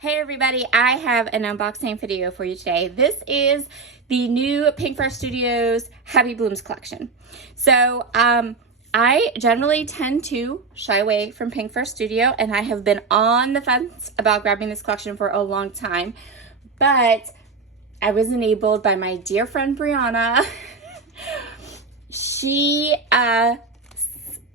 Hey everybody, I have an unboxing video for you today. This is the new Pinkfresh Studios Happy Blooms collection. So I generally tend to shy away from Pinkfresh Studio, and I have been on the fence about grabbing this collection for a long time, but I was enabled by my dear friend Brianna.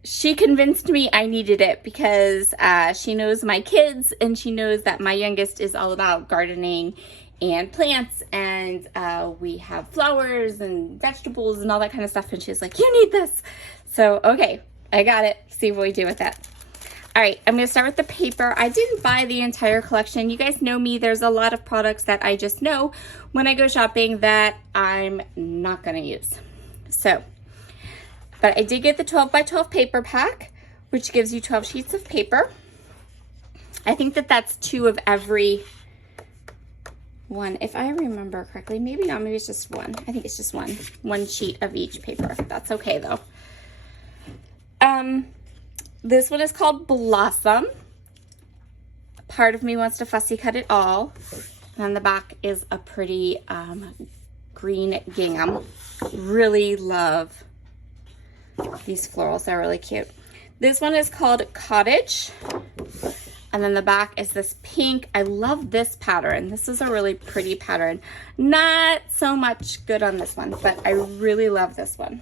She convinced me I needed it because she knows my kids, and she knows that my youngest is all about gardening and plants, and we have flowers and vegetables and all that kind of stuff, and she's like, you need this. So okay, I got it. See what we do with that. All right, I'm gonna start with the paper. I didn't buy the entire collection. You guys know me, there's a lot of products that I just know when I go shopping that I'm not gonna use. So, but I did get the 12 by 12 paper pack, which gives you 12 sheets of paper. I think that that's 2 of every one, if I remember correctly. Maybe not, maybe it's just 1. I think it's just one sheet of each paper. That's okay though. This one is called Blossom. Part of me wants to fussy cut it all. And on the back is a pretty green gingham. Really love these florals, they're really cute. This one is called Cottage, and then the back is this pink. I love this pattern. This is a really pretty pattern. Not so much good on this one, but I really love this one.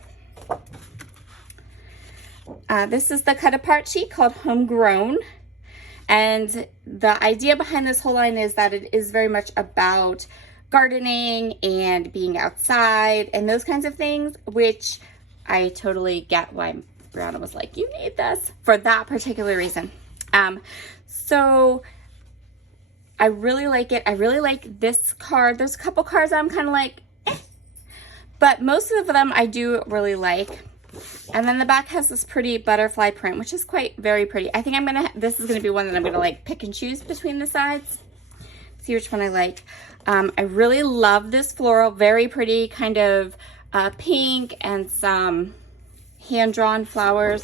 This is the cut apart sheet called Homegrown, and the idea behind this whole line is that it is very much about gardening and being outside and those kinds of things, which I totally get why Brianna was like, you need this for that particular reason. So I really like it. I really like this card. There's a couple cards I'm kind of like, but most of them I do really like. And then the back has this pretty butterfly print, which is very pretty. I think this is gonna be one that I'm gonna like pick and choose between the sides. See which one I like. I really love this floral, very pretty, kind of pink and some hand-drawn flowers.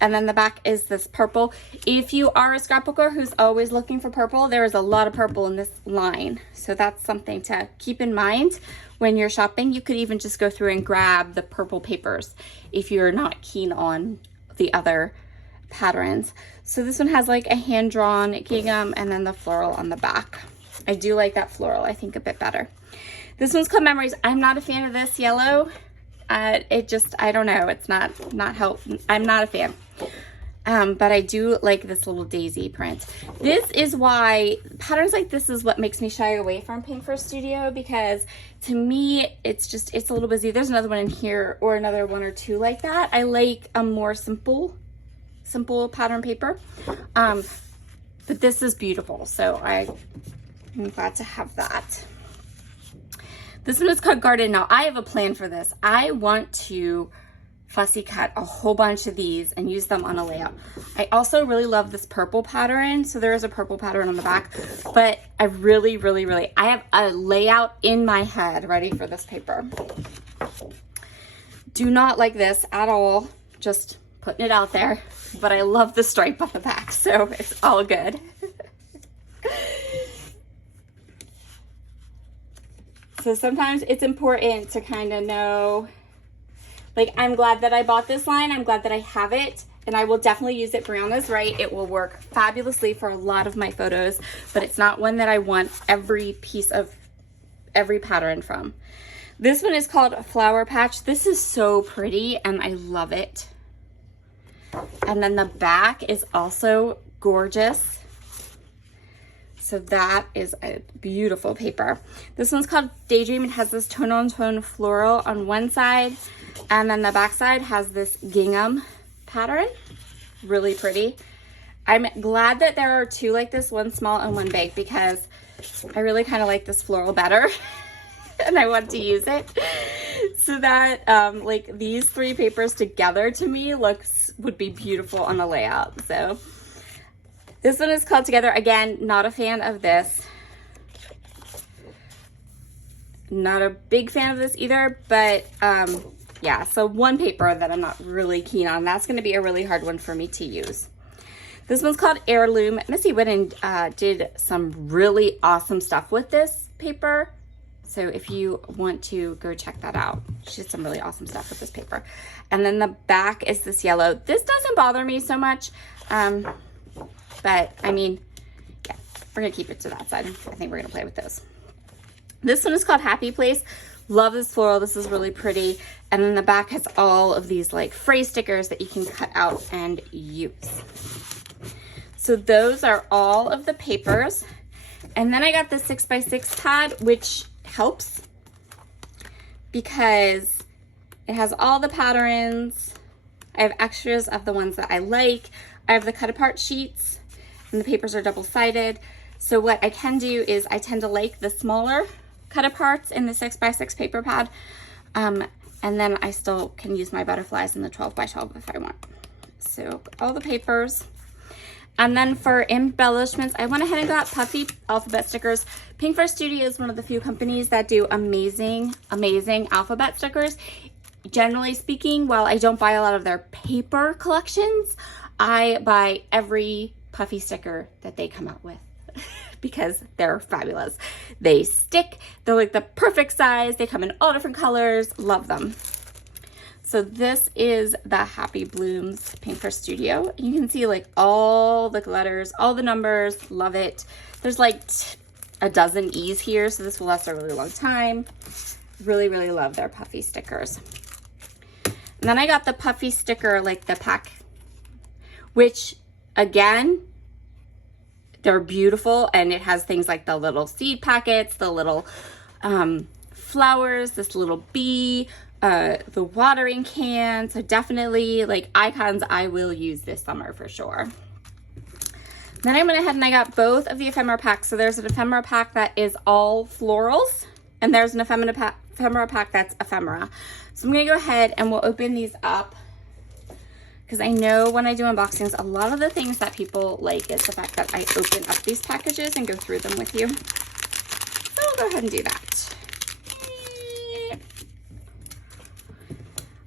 And then the back is this purple. If you are a scrapbooker who's always looking for purple, there is a lot of purple in this line. So that's something to keep in mind when you're shopping. You could even just go through and grab the purple papers if you're not keen on the other patterns. So this one has like a hand-drawn gingham and then the floral on the back. I do like that floral, I think, a bit better. This one's called Memories. I'm not a fan of this yellow. It just, I don't know, it's not helpful. I'm not a fan. But I do like this little daisy print. This is why patterns like this is what makes me shy away from Pinkfresh Studio, because to me, it's a little busy. There's another one in here, or another 1 or 2 like that. I like a more simple pattern paper. But this is beautiful, so I'm glad to have that. This one is called Garden. Now, I have a plan for this. I want to fussy cut a whole bunch of these and use them on a layout. I also really love this purple pattern. So there is a purple pattern on the back, but I really, I have a layout in my head ready for this paper. Do not like this at all. Just putting it out there, but I love the stripe on the back, so it's all good. So sometimes it's important to kind of know, like, I'm glad that I bought this line. I'm glad that I have it, and I will definitely use it. Brianna's right. It will work fabulously for a lot of my photos, but it's not one that I want every piece of every pattern from. This one is called Flower Patch. This is so pretty, and I love it. And then the back is also gorgeous. So that is a beautiful paper. This one's called Daydream. It has this tone-on-tone floral on one side, and then the back side has this gingham pattern. Really pretty. I'm glad that there are 2 like this, 1 small and 1 big, because I really kind of like this floral better and I want to use it. So that like these 3 papers together to me would be beautiful on a layout. So this one is called Together. Again, not a fan of this. Not a big fan of this either, but yeah, so 1 paper that I'm not really keen on. That's gonna be a really hard one for me to use. This one's called Heirloom. Missy went and did some really awesome stuff with this paper. So if you want to go check that out, she did some really awesome stuff with this paper. And then the back is this yellow. This doesn't bother me so much. But I mean, yeah, we're gonna keep it to that side. I think we're gonna play with those. This one is called Happy Place. Love this floral. This is really pretty. And then the back has all of these like phrase stickers that you can cut out and use. So those are all of the papers. And then I got the 6x6 pad, which helps because it has all the patterns. I have extras of the ones that I like. I have the cut apart sheets and the papers are double-sided. So what I can do is I tend to like the smaller cut aparts in the 6x6 paper pad. And then I still can use my butterflies in the 12x12 if I want. So all the papers. And then for embellishments, I went ahead and got Puffy alphabet stickers. Pinkfresh Studio is one of the few companies that do amazing, amazing alphabet stickers. Generally speaking, while I don't buy a lot of their paper collections, I buy every Puffy sticker that they come out with because they're fabulous. They stick, they're like the perfect size. They come in all different colors, love them. So this is the Happy Blooms Pinkfresh Studio. You can see like all the letters, all the numbers, love it. There's like a dozen E's here, so this will last a really long time. Really, really love their Puffy stickers. And then I got the Puffy sticker, like the pack, which again, they're beautiful. And it has things like the little seed packets, the little flowers, this little bee, the watering can. So definitely like icons I will use this summer for sure. Then I went ahead and I got both of the ephemera packs. So there's an ephemera pack that is all florals and there's an ephemera pack that's ephemera. So I'm gonna go ahead and we'll open these up because I know when I do unboxings, a lot of the things that people like is the fact that I open up these packages and go through them with you. So we'll go ahead and do that.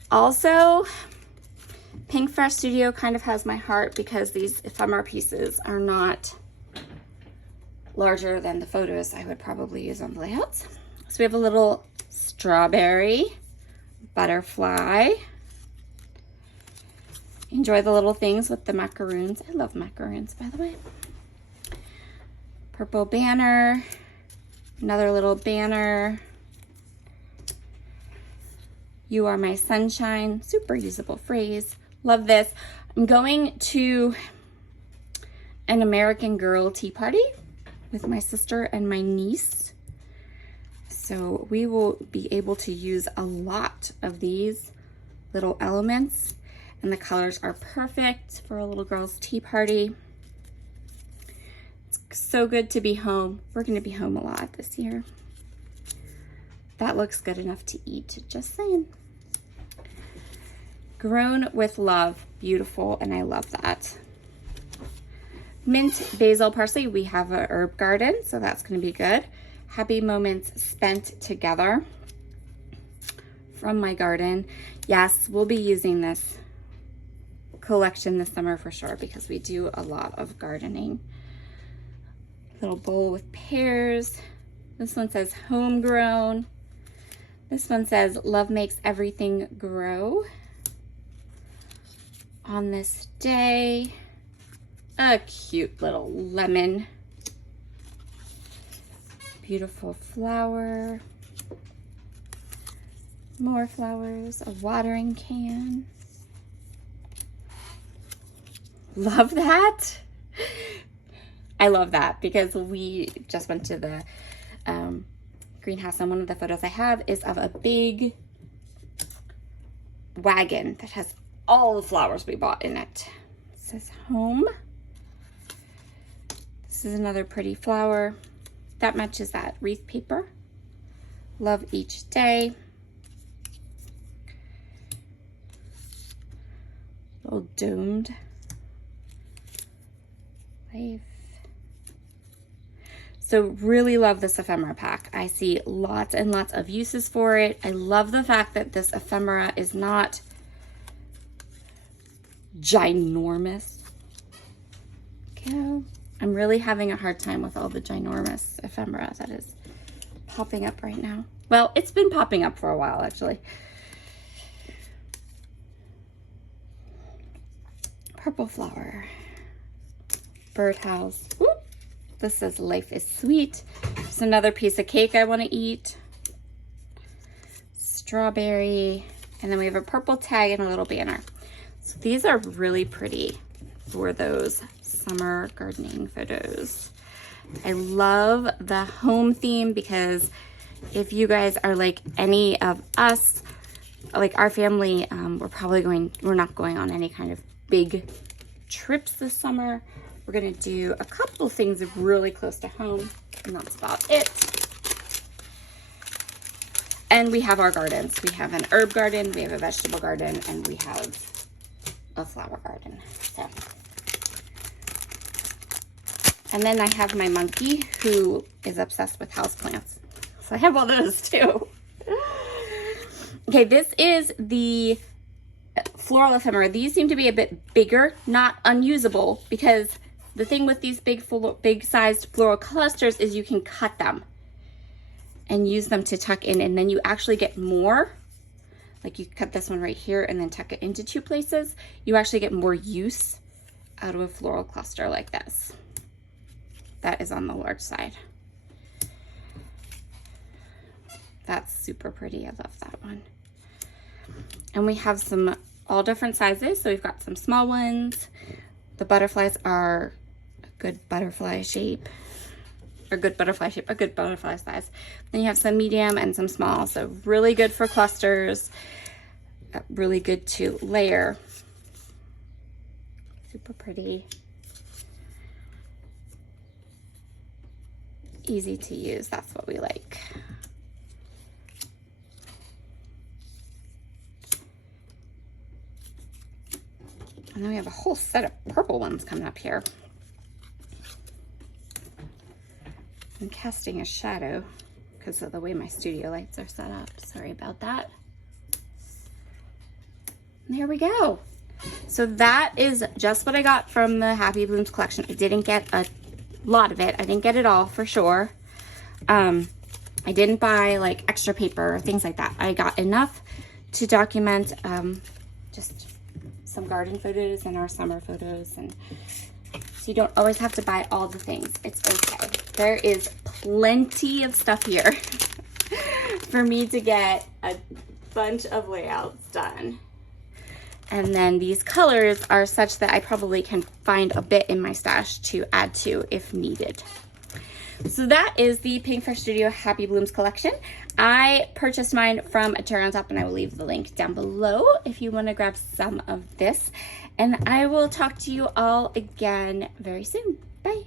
Also, Pinkfresh Studio kind of has my heart because these ephemera pieces are not larger than the photos I would probably use on the layouts. So we have a little strawberry, butterfly. Enjoy the little things with the macaroons. I love macaroons, by the way. Purple banner, another little banner. You are my sunshine, super usable phrase. Love this. I'm going to an American Girl tea party with my sister and my niece. So we will be able to use a lot of these little elements and the colors are perfect for a little girl's tea party. It's so good to be home. We're gonna be home a lot this year. That looks good enough to eat, just saying. Grown with love, beautiful, and I love that. Mint, basil, parsley, we have a herb garden, so that's gonna be good. Happy moments spent together from my garden. Yes, we'll be using this collection this summer for sure because we do a lot of gardening. Little bowl with pears. This one says homegrown. This one says love makes everything grow. On this day, a cute little lemon. Beautiful flower. More flowers, a watering can. Love that. I love that because we just went to the greenhouse and one of the photos I have is of a big wagon that has all the flowers we bought in it. It says home. This is another pretty flower. That matches that wreath paper. Love each day. Little domed life. So really love this ephemera pack. I see lots and lots of uses for it. I love the fact that this ephemera is not ginormous. we go. I'm really having a hard time with all the ginormous ephemera that is popping up right now. Well, it's been popping up for a while, actually. Purple flower. Birdhouse. Whoop. This says life is sweet. There's another piece of cake I want to eat. Strawberry. And then we have a purple tag and a little banner. So these are really pretty for those summer gardening photos. I love the home theme because if you guys are like any of us, like our family, we're not going on any kind of big trips this summer. We're gonna do a couple things really close to home, and that's about it. And we have our gardens. We have an herb garden, we have a vegetable garden, and we have a flower garden. So, and then I have my monkey who is obsessed with houseplants. So I have all those too. Okay, this is the Floral Ephemera. These seem to be a bit bigger, not unusable, because the thing with these big sized floral clusters is you can cut them and use them to tuck in, and then you actually get more. Like you cut this one right here and then tuck it into two places. You actually get more use out of a floral cluster like this. That is on the large side. That's super pretty. I love that one. And we have some all different sizes. So we've got some small ones. The butterflies are a good butterfly shape. A good butterfly size. Then you have some medium and some small. So really good for clusters. Really good to layer. Super pretty. Easy to use. That's what we like. And then we have a whole set of purple ones coming up here. I'm casting a shadow because of the way my studio lights are set up. Sorry about that. And there we go. So that is just what I got from the Happy Blooms collection. I didn't get a lot of it. I didn't get it all for sure. I didn't buy like extra paper or things like that. I got enough to document just some garden photos and our summer photos, and so you don't always have to buy all the things. It's okay. There is plenty of stuff here for me to get a bunch of layouts done. And then these colors are such that I probably can find a bit in my stash to add to if needed. So that is the Pinkfresh Studio Happy Blooms collection. I purchased mine from a Cherry on Top, and I will leave the link down below if you want to grab some of this. And I will talk to you all again very soon. Bye.